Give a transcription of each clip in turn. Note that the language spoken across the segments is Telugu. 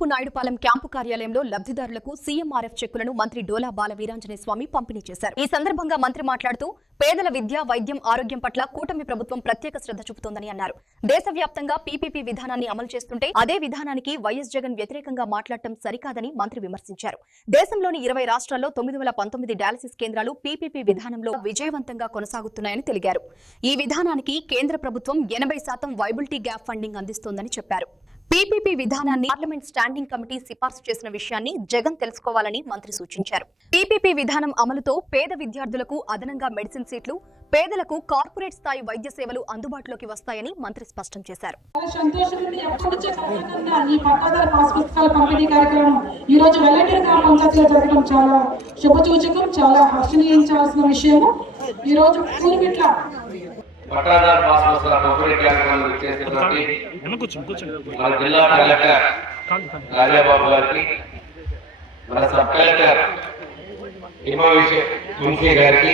తూర్పు నాయుడుపాలెం క్యాంపు కార్యాలయంలో లబ్ధిదారులకు సీఎంఆర్ఎఫ్ చెక్కులను మంత్రి డోలా బాల వీరాంజనేయ స్వామి పంపిణీ చేశారు. ఈ సందర్భంగా మంత్రి మాట్లాడుతూ పేదల విద్య, వైద్యం, ఆరోగ్యం పట్ల కూటమి ప్రభుత్వం ప్రత్యేక శ్రద్ధ చూపుతోందని అన్నారు. దేశవ్యాప్తంగా పీపీపీ విధానాన్ని అమలు చేస్తుంటే అదే విధానానికి వైఎస్ జగన్ వ్యతిరేకంగా మాట్లాడటం సరికాదని మంత్రి విమర్శించారు. దేశంలోని 20 రాష్ట్రాల్లో 919 డయాలసిస్ కేంద్రాలు పీపీపీ విధానంలో విజయవంతంగా కొనసాగుతున్నాయని తెలిపారు. ఈ విధానానికి కేంద్ర ప్రభుత్వం 80% వైబిలిటీ గ్యాప్ ఫండింగ్ అందిస్తోందని చెప్పారు. పీపీపీ విధానాన్ని పార్లమెంట్ స్టాండింగ్ కమిటీ సిఫార్సు చేసిన విషయాన్ని జగన్ తెలుసుకోవాలని మంత్రి సూచించారు. పీపీపీ విధానం అమలుతో పేద విద్యార్థులకు అదనంగా మెడిసిన్ సీట్లు, పేదలకు కార్పొరేట్ స్థాయి వైద్య సేవలు అందుబాటులోకి వస్తాయని మంత్రి స్పష్టం చేశారు. పట్టాదారు పాస్ పుస్తకాల పంపిణీ కార్యక్రమాలు చేసినటువంటి మన జిల్లా కలెక్టర్ రాజాబాబు గారికి, మన సబ్ కలెక్టర్ హిమవంశీ గారికి,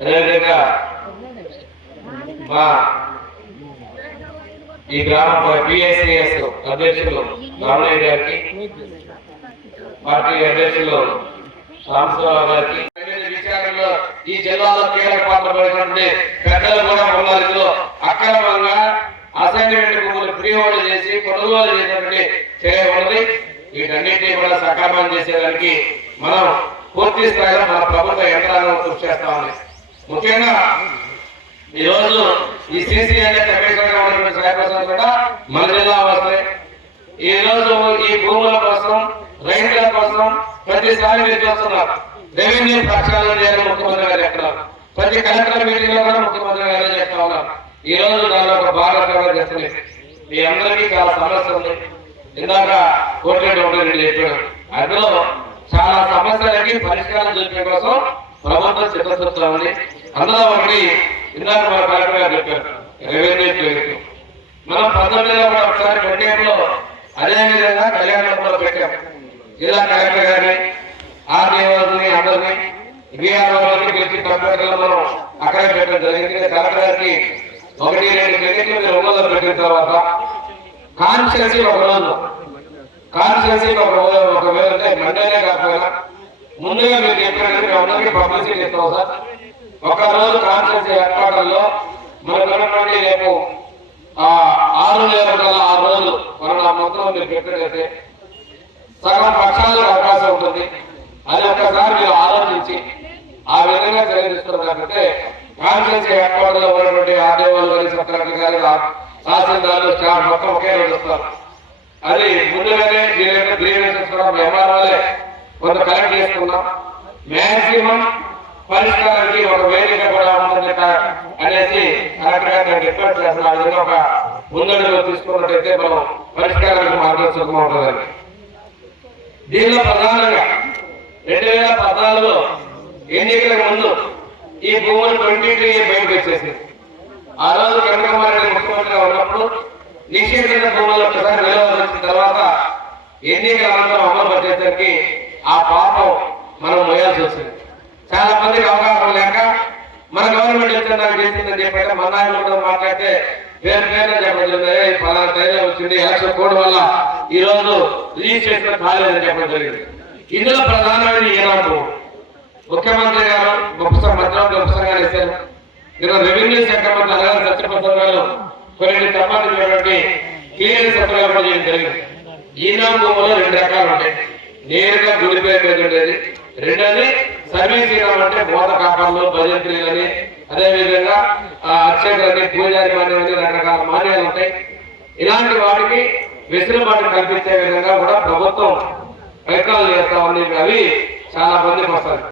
అదేవిధంగా మా ఈ గ్రామ పిఎస్సిఎస్ అధ్యక్షులు రామయ్య గారికి, పార్టీ అధ్యక్షులు రామశివరావు గారికి, ఈ జిల్లాలో కీలక పాత్ర పడినటువంటి పెద్దలు కూడా ఉన్నారు. అక్రమంగా అసైన్మెంట్ భూములు ఫ్రీహోల్డ్ చేసి కొనుగోలు చేసినటువంటి చర్య ఉన్నది. వీటన్నిటినీ కూడా సకాలం చేసేదానికి మనం పూర్తి స్థాయిలో మన ప్రభుత్వ యంత్రాంగం కృషి చేస్తా ఉంది. ముఖ్యంగా ఈరోజు ఈ సీసీ అనే కమిషనర్గా ఉన్నటువంటి సాయపర్సన్ కూడా మన జిల్లా వస్తాయి. ఈ రోజు ఈ భూముల కోసం, రైతుల కోసం ప్రతిసారి మీరు చూస్తున్నారు. రెవెన్యూ ప్రక్షాళన చేయాలని ముఖ్యమంత్రి గారు చెప్తున్నారు. ప్రతి కలెక్టర్ మీటింగ్ లో కూడా ముఖ్యమంత్రి గారు చెప్తా ఉన్నారు. ఈ రోజు దానిలో ఒక భాగస్వామ్యం చేస్తుంది. మీ అందరికీ చాలా సమస్య ఉంది. ఇందాక కోర్టు చెప్పాడు. అందులో చాలా సమస్యలకి పరిష్కారం చూపే కోసం ప్రభుత్వం సిద్ధపడుతూ ఉంది. అందులో ఒకటి ఇందాక మన కలెక్టర్ గారు చెప్పారు, రెవెన్యూ క్లినిక్. మనం 19లో కూడా ఒకసారి 28లో అదేవిధంగా కళ్యాణంలో పెట్టాం. జిల్లా కలెక్టర్ గారిని, ఆర్డీఓని, అందరినీ బీఆర్ఓని పిలిచి కంప్యూటర్లలో అక్కడే పెట్టడం జరిగింది. కలెక్టర్ గారికి 1-2 క్లినిక్లు మీరు ఒంగోలు పెట్టిన తర్వాత కాన్స్టిట్యున్సీ ఒక రోజు అంటే మండేనే కాకపోయినా ముందుగా మీరు చెప్పినట్టు మేము అందరికీ పబ్లిసిటీ ఇస్తాం సార్. ఒకరోజు కాన్స్టిట్యున్సీ ఏర్పాట్లలో మనకు ఉన్నటువంటి రేపు 6 రోజులు మనం మొత్తం మీరు పెట్టినట్లయితే సగం పక్షాలకు అవకాశం ఉంటుంది. అది ఒక్కసారి మీరు ఆలోచించి ఆ విధంగా జరిగిస్తున్నట్లయితే కాన్స్టిట్యున్సీ ఏర్పాటులో ఉన్నటువంటి ఆర్డీఓలు కానీ, సబ్ కలెక్టర్ గారు, తహసీల్దార్లు స్టాఫ్ మొత్తం ఒకే రోజు వస్తారు. అది ముందుగానే వీళ్ళ గ్రీవెన్సెస్ కూడా ఎంఆర్ఓలే కొంత కలెక్ట్ చేసుకున్నాం. మ్యాక్సిమం పరిష్కారానికి ఒక వేదిక కూడా ఉంటుంది అనేసి కలెక్టర్ గారు రిక్వెస్ట్ చేస్తున్నాం. ఆ విధంగా ఒక ముందడుగు తీసుకున్నట్టయితే మనం పరిష్కారానికి మార్గం సుఖం ఉంటుందని. దీనిలో ప్రధానంగా 2014లో ఎన్నికలకు ముందు ఈ భూములు 23 బయటకు వచ్చేసింది. ఆ రోజు చంద్రబాబు నాయుడు ముఖ్యమంత్రిగా ఉన్నప్పుడు నిషేధిత భూములు ఒకసారి విలువ వచ్చిన తర్వాత ఎన్నికల అనంతరం అమలు పట్టేసరికి ఆ పాపం మనం మోయాల్సి వచ్చింది. చాలా మందికి అవగాహన లేక మన గవర్నమెంట్ నాకు చేసిందని చెప్పంటే మన నాయకులు కూడా మాట్లాడితే పేరు చెప్పడం పలానా టైంలో వచ్చింది, ఎలక్షన్ కోడ్ వల్ల ఈ రోజు రిజిస్ట్రేషన్ కాలేదని చెప్పడం జరిగింది. ఇందులో ప్రధానమైన ఈనాడు ముఖ్యమంత్రి గారు గొప్పగా ఇస్తారు. ఈరోజు రెవెన్యూ శాఖ మంత్రి అలాగే సత్యప్రసాద్ గారు కొన్ని సంబంధించినటువంటి క్లియరెన్స్ అప్లై చేయడం జరిగింది. ఈనాడు భూములో 2 రకాలు ఉంటాయి. నేరుగా గుడి పేరు ఉండేది. రెండోది సర్వీస్ ఈనాడు అంటే బోధ కాపాలు, భజంత్రీలని, అదేవిధంగా అర్చకులని, పూజారి మాన్యాలని, రకరకాల మాన్యాలు ఉంటాయి. ఇలాంటి వాటికి వెసులుబాటు కల్పించే విధంగా కూడా ప్రభుత్వం ప్రయత్నాలు చేస్తా ఉంది. అవి చాలా మందికి వస్తాయి.